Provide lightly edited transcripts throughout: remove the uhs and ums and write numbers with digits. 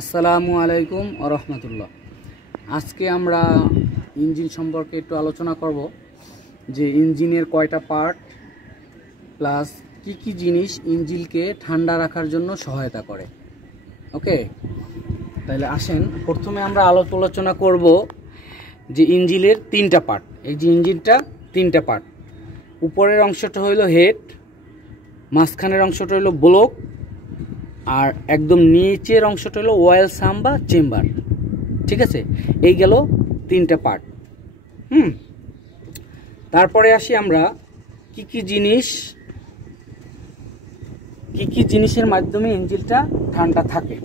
আসসালামু আলাইকুম ওয়া রাহমাতুল্লাহ। আজকে আমরা ইঞ্জিন সম্পর্কে একটু আলোচনা করব যে ইঞ্জিনের কয়টা পার্ট প্লাস কি জিনিস ইঞ্জিনকে ঠান্ডা রাখার জন্য সহায়তা করে। ওকে, তাহলে আসেন প্রথমে আমরা আলোচনা করব যে ইঞ্জিনের তিনটা পার্ট। এই যে ইঞ্জিনটা তিনটা পার্ট, উপরের অংশটা হলো হেড, মাঝখানের অংশটা হলো ব্লক, আর একদম নিচের অংশটা হলো অয়েল সাম বা চেম্বার। ঠিক আছে, এই গেল তিনটা পার্ট। তারপরে আসি আমরা কি জিনিসের মাধ্যমে ইঞ্জিনটা ঠান্ডা থাকে।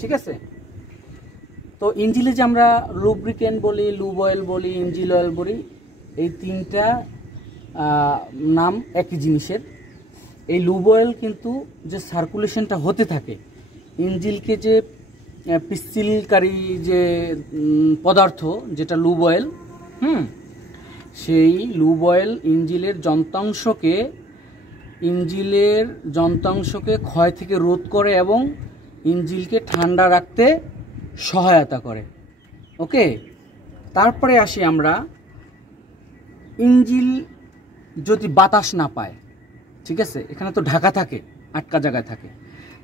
ঠিক আছে, তো ইঞ্জিনে যে আমরা লুব্রিকেন্ট বলি, লুব অয়েল বলি, ইঞ্জিন অয়েল বলি, এই তিনটা নাম একই জিনিসের। এই লুব অয়েল কিন্তু যে সার্কুলেশনটা হতে থাকে ইঞ্জিনকে, যে পিচ্ছিলকারী যে পদার্থ যেটা লুব অয়েল, সেই লুব অয়েল ইঞ্জিনের যন্ত্রাংশকে ক্ষয় থেকে রোধ করে এবং ইঞ্জিনকে ঠান্ডা রাখতে সহায়তা করে। ওকে, তারপরে আসি আমরা ইঞ্জিন যদি বাতাস না পায়, ঠিক আছে, এখানে তো ঢাকা থাকে, আটকা জায়গায় থাকে,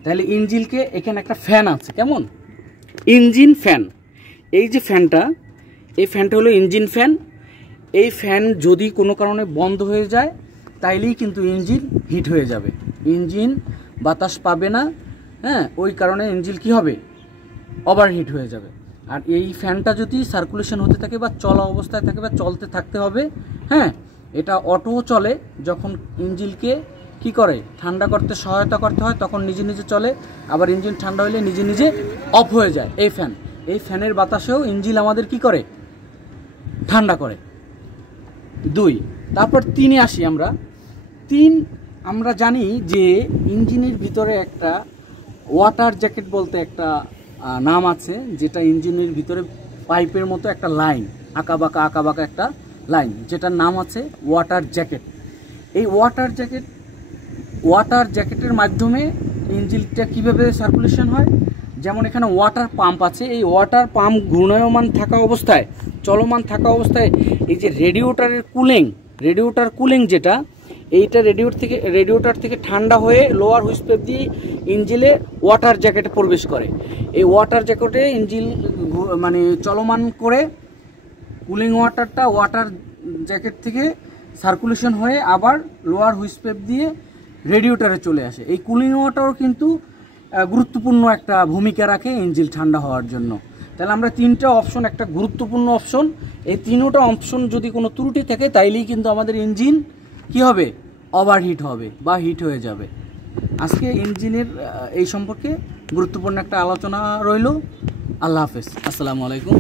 তাহলে ইঞ্জিনকে এখানে একটা ফ্যান আছে, কেমন ইঞ্জিন ফ্যান। এই যে ফ্যানটা, এই ফ্যানটা হলো ইঞ্জিন ফ্যান। এই ফ্যান যদি কোনো কারণে বন্ধ হয়ে যায় তাইলেই কিন্তু ইঞ্জিন হিট হয়ে যাবে, ইঞ্জিন বাতাস পাবে না। ওই কারণে ইঞ্জিন কি হবে, ওভারহিট হয়ে যাবে। আর এই ফ্যানটা যদি সার্কুলেশন হতে থাকে বা চলা অবস্থায় থাকে বা চলতে থাকতে হবে, এটা অটো চলে। যখন ইঞ্জিনকে কি করে ঠান্ডা করতে সহায়তা করতে হয় তখন নিজে নিজে চলে, আবার ইঞ্জিন ঠান্ডা হলে নিজে নিজে অফ হয়ে যায়। এই ফ্যানের বাতাসেও ইঞ্জিন আমাদের কি করে, ঠান্ডা করে। 2, তারপর 3-এ আসি আমরা। 3, আমরা জানি যে ইঞ্জিনের ভিতরে একটা ওয়াটার জ্যাকেট বলতে একটা নাম আছে, যেটা ইঞ্জিনের ভিতরে পাইপের মতো একটা লাইন, আঁকা বাঁকা একটা লাইন, যেটার নাম আছে ওয়াটার জ্যাকেট। এই ওয়াটার জ্যাকেটের মাধ্যমে ইঞ্জিনটা কিভাবে সার্কুলেশন হয়, যেমন এখানে ওয়াটার পাম্প আছে। এই ওয়াটার পাম্প ঘূর্ণায়মান থাকা অবস্থায়, চলমান থাকা অবস্থায় এই যে রেডিয়েটর কুলিং যেটা, এইটা রেডিয়েটর থেকে ঠান্ডা হয়ে লোয়ার হুইস পাইপ দিয়ে ইঞ্জিনে ওয়াটার জ্যাকেটে প্রবেশ করে। এই ওয়াটার জ্যাকেটে ইঞ্জিন মানে চলমান করে কুলিং ওয়াটারটা ওয়াটার জ্যাকেট থেকে সার্কুলেশন হয়ে আবার লোয়ার হুইস পাইপ দিয়ে রেডিয়েটরে চলে আসে। এই কুলিং ওয়াটারও কিন্তু গুরুত্বপূর্ণ একটা ভূমিকা রাখে ইঞ্জিন ঠান্ডা হওয়ার জন্য। তাহলে আমরা 3টা অপশন, একটা গুরুত্বপূর্ণ অপশন, এই 3টা অপশন যদি কোনো ত্রুটি থাকে তাইলেই কিন্তু আমাদের ইঞ্জিন কি হবে, ওভারহিট হবে বা হিট হয়ে যাবে। আজকে ইঞ্জিনের এই সম্পর্কে গুরুত্বপূর্ণ একটা আলোচনা রইল। আল্লাহ হাফেজ, আসসালামু আলাইকুম।